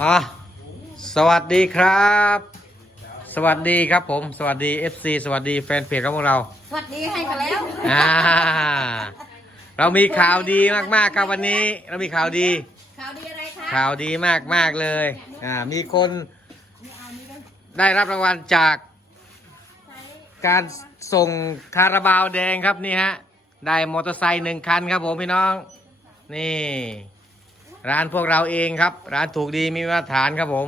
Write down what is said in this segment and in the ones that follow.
อะสวัสดีครับ สวัสดีครับผม สวัสดี FC สวัสดีแฟนเพจของพวกเรา สวัสดีให้กันแล้วอ่า เรามีข่าวดีมากๆครับวันนี้ เรามีข่าวดี ข่าวดีอะไรคะข่าวดีมากๆเลย อ่า มีคนได้รับรางวัลจากการส่งคาราบาวแดงครับนี่ฮะ ได้มอเตอร์ไซค์หนึ่งคันครับผมพี่น้อง นี่ ร้านพวกเราเองครับ ร้านถูกดีมีมาตรฐานครับผม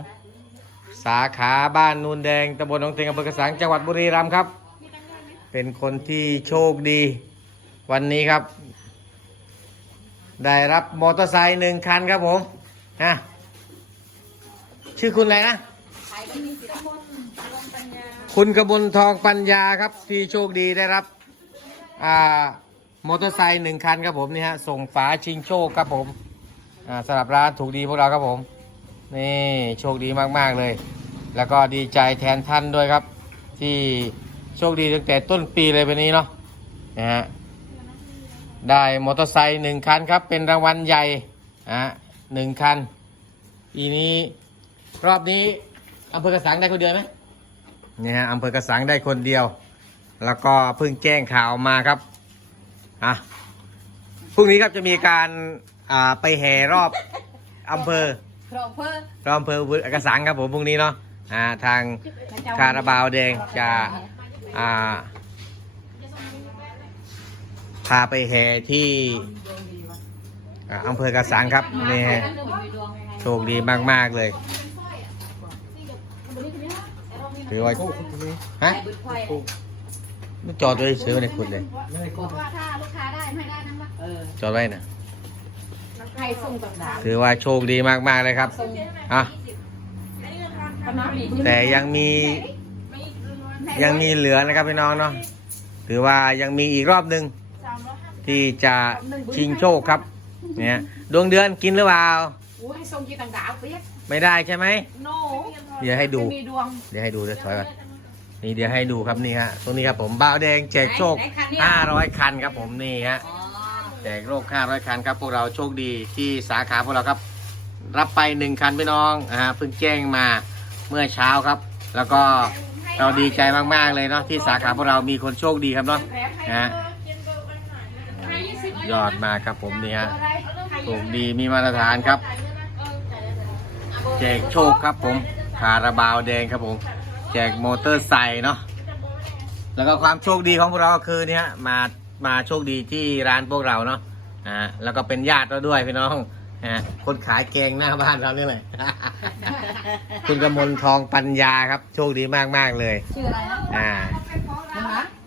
สาขาบ้านนูนแดงตำบลหนองเตงอำเภอกระสังจังหวัดบุรีรัมย์ครับ เป็นคนที่โชคดี วันนี้ครับ ได้รับมอเตอร์ไซค์หนึ่งคันครับผมนะชื่อคุณอะไรนะคุณกระบลทองปัญญาครับ ที่โชคดีได้รับอ่ามอเตอร์ไซค์หนึ่งคันครับผมนี่ฮะส่งฝาชิงโชคครับผม อ่าสำหรับร้านถูกดีพวกเราครับผม นี่โชคดีมากๆเลย แล้วก็ดีใจแทนท่านด้วยครับ ที่โชคดีตั้งแต่ต้นปีเลยวันนี้เนาะนะฮะได้มอเตอร์ไซค์หนึ่งคันครับ เป็นรางวัลใหญ่อะหนึ่งคัน อีนี้รอบนี้อำเภอกระสังได้คนเดียวไหมนี่ฮะอำเภอกระสังได้คนเดียว แล้วก็เพิ่งแจ้งข่าวมาครับอะพรุ่งนี้ครับจะมีการ อ่าไปแห่รอบอำเภอครองเพิ่มรอบอำเภอกระสังครับผมพรุ่งนี้เนาะอ่าทางคาราบาวแดงจะอ่าพาไปแห่ที่อ่าอำเภอกระสังครับนี่โชคดีมาก ๆ เลยถือว่าฮะจอดไว้ซื้อในคุณเลยบอกว่าถ้าลูกค้าได้ไม่ได้นะเออจอดไว้นะ ใครส่งต่างถือว่าโชคดีมากๆเลยครับๆส่งอะปน้ำดีแต่ยังมียังมีเหลือนะครับพี่น้องเนาะถือว่ายังมีอีกรอบหนึ่งที่จะชิงโชคครับเนี่ยดวงเดือนกินหรือเปล่าโอ้ให้ส่งกี่ต่างดาวเปียกไม่ได้ใช่ไหมโนเดี๋ยวให้ดูไม่มีดวงเดี๋ยวให้ดูเดี๋ยวถอยก่อนนี่เดี๋ยวให้ดูครับนี่ฮะตรงนี้ครับผมบ้าวแดงแจกโชค500 คันครับผมนี่ฮะอ๋อ แจกโลก500 คันครับพวกเราโชคดีที่สาขาพวกเราครับ รับไป 1 คันพี่น้องนะฮะเพิ่งแจ้งมาเมื่อเช้าครับ แล้วก็เราดีใจมากๆเลยเนาะที่สาขาพวกเรามีคนโชคดีครับเนาะนะฮะยอดมากครับผมนี่ฮะโชคดีมีมาตรฐานครับ แจกโชคครับผมคาราบาวแดงครับผม แจกมอเตอร์ไซค์เนาะแล้วก็ความโชคดีของพวกเราก็คือเนี่ยมา มาโชคดีที่ร้านพวกเราเนาะอ่าแล้วก็เป็นญาติเราด้วยพี่น้องฮะคนขายแกงหน้าบ้านเราเนี่ยแหละคุณกมลทองปัญญาครับ โชคดีมากมากๆเลย ชื่ออะไรนะอ่ามึง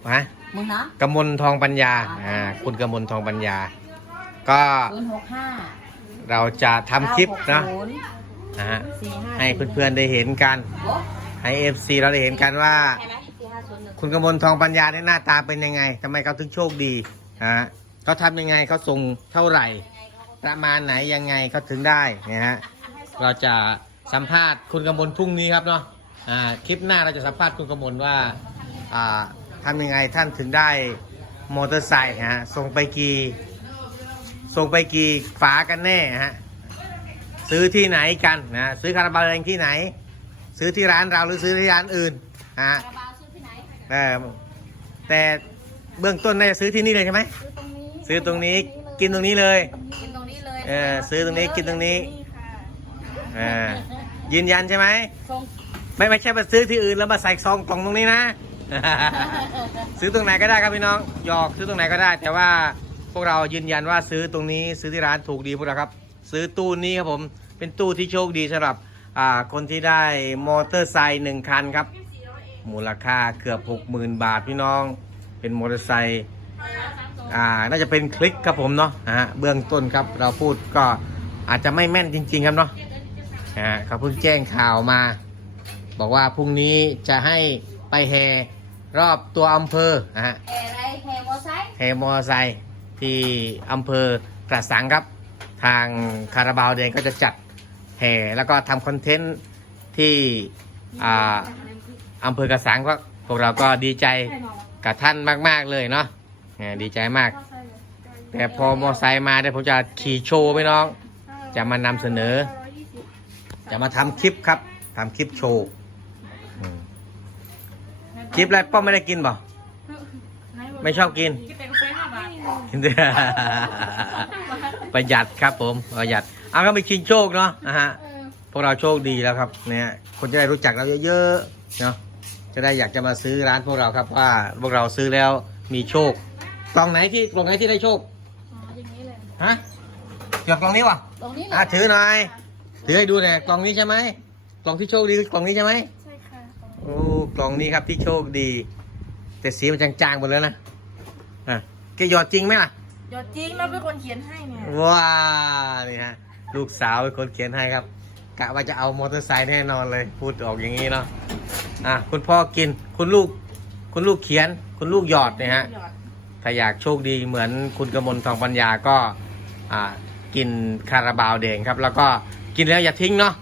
นะฮะมึงนะกมลทองปัญญาอ่าคุณกมลทองปัญญา ก็ศูนย์หกห้าเราจะทำคลิปนะศูย์นะฮะสี่ห้าให้เพื่อนๆได้เห็นกันโอ้ให้เอฟซีเราได้เห็นกันว่า คุณกมลทองปัญญาเนี่ยหน้าตาเป็นยังไงทำไมเขาถึงโชคดีฮะเขาทำยังไงเขาส่งเท่าไหร่ ประมาณไหนยังไงเขาถึงได้นะฮะเราจะสัมภาษณ์คุณกมลพรุ่งนี้ครับเนาะอ่าคลิปหน้าเราจะสัมภาษณ์คุณกมลว่าอ่าทำยังไงท่านถึงได้มอเตอร์ไซค์ฮะส่งไปกี่ส่งไปกี่ฝากันแน่ฮะซื้อที่ไหนกันนะซื้อคาราบาลแดงที่ไหน ซื้อที่ร้านเราหรือซื้อที่ร้านอื่นฮะ คาราบาวซื้อที่ไหนเออแต่เบื้องต้นน่าจะซื้อที่นี่เลยใช่ไหม ซื้อตรงนี้ซื้อตรงนี้กินตรงนี้เลย กินตรงนี้เลยเออซื้อตรงนี้กินตรงนี้อ่ายืนยันใช่ไหมส่งไม่ไม่ใช่มาซื้อที่อื่นแล้วมาใส่ซองกล่องตรงนี้นะ ซื้อตรงไหนก็ได้ครับพี่น้องหยอกซื้อตรงไหนก็ได้ แต่ว่าพวกเรายืนยันว่าซื้อตรงนี้ซื้อที่ร้านถูกดีพวกเราครับ ซื้อตู้นี้ครับผมเป็นตู้ที่โชคดีสำหรับอ่าคนที่ได้มอเตอร์ไซค์หนึ่งคันครับ มูลค่าเกือบหกหมื่นบาทพี่น้อง เป็นมอเตอร์ไซค์อ่าน่าจะเป็นคลิกครับผมเนาะนะฮะเบื้องต้นครับเราพูดก็อาจจะไม่แม่นจริง ๆ ครับเนาะนะฮะเขาเพิ่งแจ้งข่าวมา บอกว่าพรุ่งนี้จะให้ไปแห่รอบตัวอำเภอนะฮะแห่อะไรแห่มอไซค์แห่มอเตอร์ไซค์ที่อำเภอกระสังครับ ทางคาราบาวแดงก็จะจัดแห่แล้วก็ทำคอนเทนต์ที่อ่า อำเภอกระสังก็พวกเราก็ดีใจกับท่านมาก ๆเลยเนาะอ่าดีใจมาก แต่พอมอไซค์มาเดี๋ยวผมจะขี่โชว์ไปน้อง จะมานำเสนอ จะมาทำคลิปครับทำคลิปโชว์อืมคลิปอะไรป้อมไม่ได้กินบ่ไม่ชอบกิน กินแต่กาแฟห้าบาทประหยัดครับผมประหยัดเอาก็มีชิงโชคเนาะนะฮะพวกเราโชคดีแล้วครับเนี่ยคนจะได้รู้จักเราเยอะๆเนาะ จะได้อยากจะมาซื้อร้านพวกเราครับว่าพวกเราซื้อแล้วมีโชคกล่องไหนที่กล่องไหนที่ได้โชคอ๋ออย่างนี้เลยฮะเกี่ยวกับกล่องนี้วะตรงนี้เลยอะถือหน่อยถือให้ดูหน่อยกล่องนี้ใช่ไหมกล่องที่โชคดีคือกล่องนี้ใช่ไหมใช่ค่ะโอ้กล่องนี้ครับที่โชคดี แต่สีมันจางๆหมดแล้วนะอะแกหยอดจริงไหมล่ะยอดจริงเราเป็นคนเขียนให้เนี่ยว้านี่ฮะ ลูกสาวเป็นคนเขียนให้ครับ กะว่าจะเอามอเตอร์ไซค์แน่นอนเลย พูดออกอย่างนี้เนาะ อะคุณพ่อกิน คุณลูก คุณลูกเขียน คุณลูกหยอดเนี่ยฮะยอดถ้าอยากโชคดีเหมือนคุณกมลทองปัญญาก็อ่ากินคาราบาวแดงครับ แล้วก็กินแล้วอย่าทิ้งเนาะ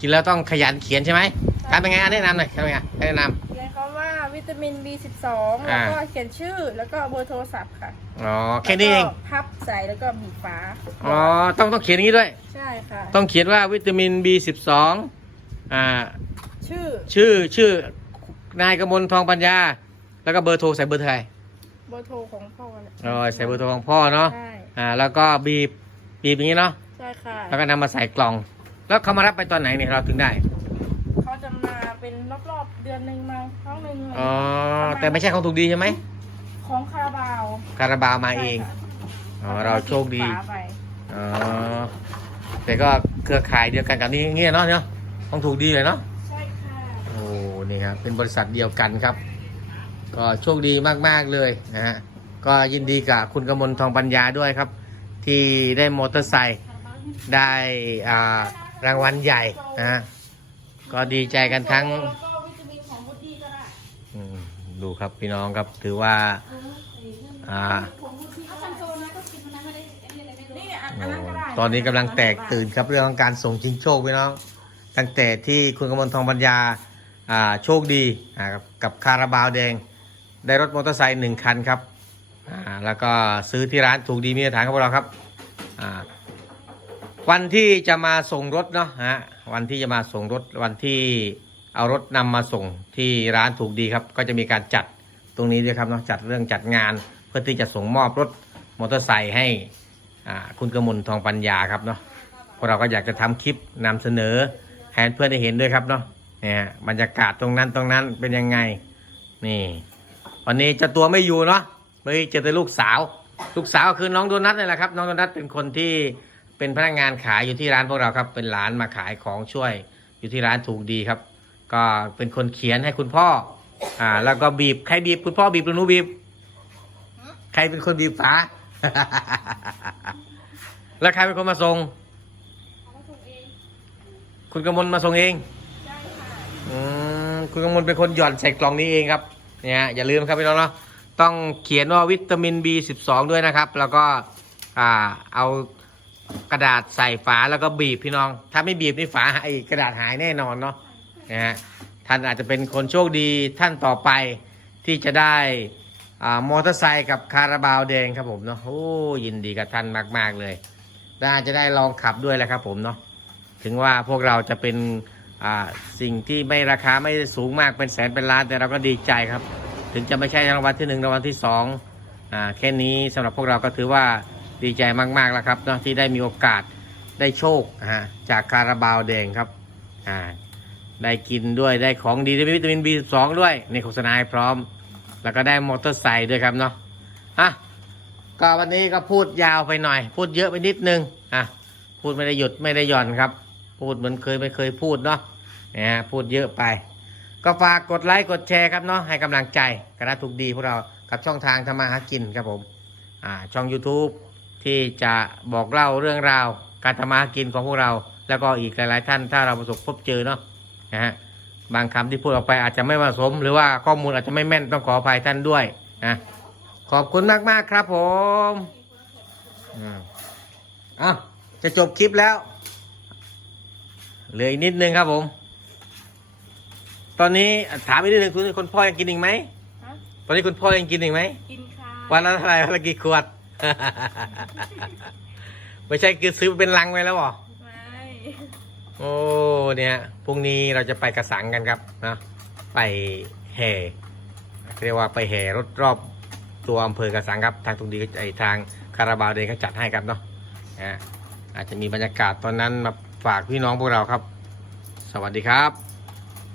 กินแล้วต้องขยันเขียนใช่ไหมการเป็นไงอะแนะนำหน่อยทำไงแนะนเขียนคำว่าวิตามิน B12 อ่าแล้วก็เขียนชื่อแล้วก็เบอร์โทรศัพท์ค่ะำอ๋อแค่นี้เองแล้วก็พับใส่แล้วก็บีบฝาอ๋อต้องต้องเขียนอย่างนี้ด้วย ใช่ค่ะต้องเขียนว่าวิตามิน B12 อ่า ชื่อชื่อชื่อนายกมลทองปัญญา แล้วก็เบอร์โทรใส่เบอร์โทรใครเบอร์โทรของพ่อแหละอ๋อใส่เบอร์โทรของพ่อเนาะใช่อ่า แล้วก็บีบบีบอย่างนี้เนาะใช่ค่ะแล้วก็นำมาใส่กล่อง แล้วเขามารับไปตอนไหนเนี่ยเราถึงได้เขาจะมาเป็นรอบๆเดือนหนึ่งมาครั้งหนึ่งอ๋อแต่ไม่ใช่ของถูกดีใช่ไหมของคาราบาวคาราบาวมาเองใช่ค่ะอ๋อเราโชคดีฝาไปอ๋อแต่ก็เครือข่ายเดียวกันกับนี้เงี้ยเนาะเนาะของถูกดีเลยเนาะใช่ค่ะโอ้ นี่ครับเป็นบริษัทเดียวกันครับ ก็โชคดีมาก ๆ เลยนะฮะก็ยินดีกับคุณกมลทองปัญญาด้วยครับ ที่ได้มอเตอร์ไซค์ได้อ่ารางวัลใหญ่นะฮะก็ดีใจกันทั้งดูครับพี่น้องครับถือว่าอ่าเอนนี้ก็ได้ตอนนี้กำลังแตกตื่นครับเรื่องของการส่งชิงโชคพี่น้อง ตั้งแต่ที่คุณกมลทองปัญญา โชคดีกับกับคาราบาวแดง ได้รถมอเตอร์ไซค์หนึ่งคันครับแล้วก็ซื้อที่ร้านถูกดีมีมาตรฐานของเราครับวันที่จะมาส่งรถเนาะฮะวันที่จะมาส่งรถวันที่เอารถนำมาส่งที่ร้านถูกดีครับ ก็จะมีการจัดตรงนี้ด้วยครับเนาะจัดเรื่องจัดงานเพื่อที่จะส่งมอบรถมอเตอร์ไซค์ให้คุณกมลทองปัญญาครับเนาะพวกเราก็อยากจะทำคลิปนำเสนอให้เพื่อนได้เห็นด้วยครับเนาะ เนี่ยฮะบรรยากาศตรงนั้นตรงนั้นเป็นยังไง นี่ วันนี้เจ้าตัวไม่อยู่เนาะไม่เจอแต่ลูกสาว ลูกสาวก็คือน้องโดนัทนี่แหละครับ น้องโดนัทเป็นคนที่เป็นพนักงานขายอยู่ที่ร้านพวกเราครับ เป็นหลานมาขายของช่วย อยู่ที่ร้านถูกดีครับ ก็เป็นคนเขียนให้คุณพ่อ อ่า แล้วก็บีบใครบีบคุณพ่อบีบหรือหนูบีบ ใครเป็นคนบีบฝาแล้วใครเป็นคนมาส่งคุณกมลมาส่งเองใช่ค่ะ อืมคุณกมลเป็นคนหย่อนใส่กล่องนี้เองครับเนี่ยอย่าลืมครับพี่น้องเนาะต้องเขียนว่าวิตามิน B12 ด้วยนะครับ แล้วก็อ่าเอากระดาษใส่ฝาแล้วก็บีบพี่น้อง ถ้าไม่บีบนี่ฝาหายกระดาษหายแน่นอนเนาะนะฮะท่านอาจจะเป็นคนโชคดีท่านต่อไปที่จะได้อ่ามอเตอร์ไซค์กับคาราบาวแดงครับผมเนาะโอ้ยินดีกับท่านมาก ๆ เลยน่าจะได้ลองขับด้วยแหละครับผมเนาะถึงว่าพวกเราจะเป็น สิ่งที่ไม่ราคาไม่สูงมากเป็นแสนเป็นล้านแต่เราก็ดีใจครับ ถึงจะไม่ใช่รางวัลที่หนึ่งรางวัลที่สองอ่าแค่นี้สำหรับพวกเราก็ถือว่าดีใจมากๆแล้วครับเนาะที่ได้มีโอกาสได้โชคจากคาราบาวแดงครับอ่าได้กินด้วยได้ของดีได้วิตามิน B12 ด้วยในโฆษณาพร้อม แล้วก็ได้มอเตอร์ไซค์ด้วยครับเนาะอะก็วันนี้ก็พูดยาวไปหน่อย พูดเยอะไปนิดนึงอะพูดไม่ได้หยุดไม่ได้หย่อนครับ พูดเหมือนเคยไม่เคยพูดเนาะนะฮะพูดเยอะไป ก็ฝากกดไลค์กดแชร์ครับเนาะให้กำลังใจกระทุกดีพวกเรากับช่องทางทำมาหากินครับผมอ่าช่อง YouTube ที่จะบอกเล่าเรื่องราว การทำมาหากินของพวกเรา แล้วก็อีกหลาย ๆ ท่านถ้าเราประสบพบเจอเนาะนะฮะบางคำที่พูดออกไปอาจจะไม่เหมาะสม หรือว่าข้อมูลอาจจะไม่แม่นต้องขออภัยท่านด้วยนะขอบคุณมาก ๆ ครับผมอืมอะจะจบคลิปแล้ว เหลืออีกนิดนึงครับผม ตอนนี้ถามอีกนิดนึงคุณคนพ่อยังกินอีกไหมตอนนี้คุณพ่อยังกินอีกไหมกินค่ะวันละเท่าไร่วันละกี่ขวด ไม่ใช่คือซื้อเป็นลังไว้แล้วหรอ ไม่โอ้เนี่ยพรุ่งนี้เราจะไปกระสังกันครับนะไปแห่เรียกว่าไปแห่รถรอบตัวอำเภอกระสังครับ ทางตรงดีก็ไอทางคาราบาวเดนเขาจัดให้ครับเนาะอะอาจจะมีบรรยากาศตอนนั้นมา ฝากพี่น้องพวกเราครับ สวัสดีครับ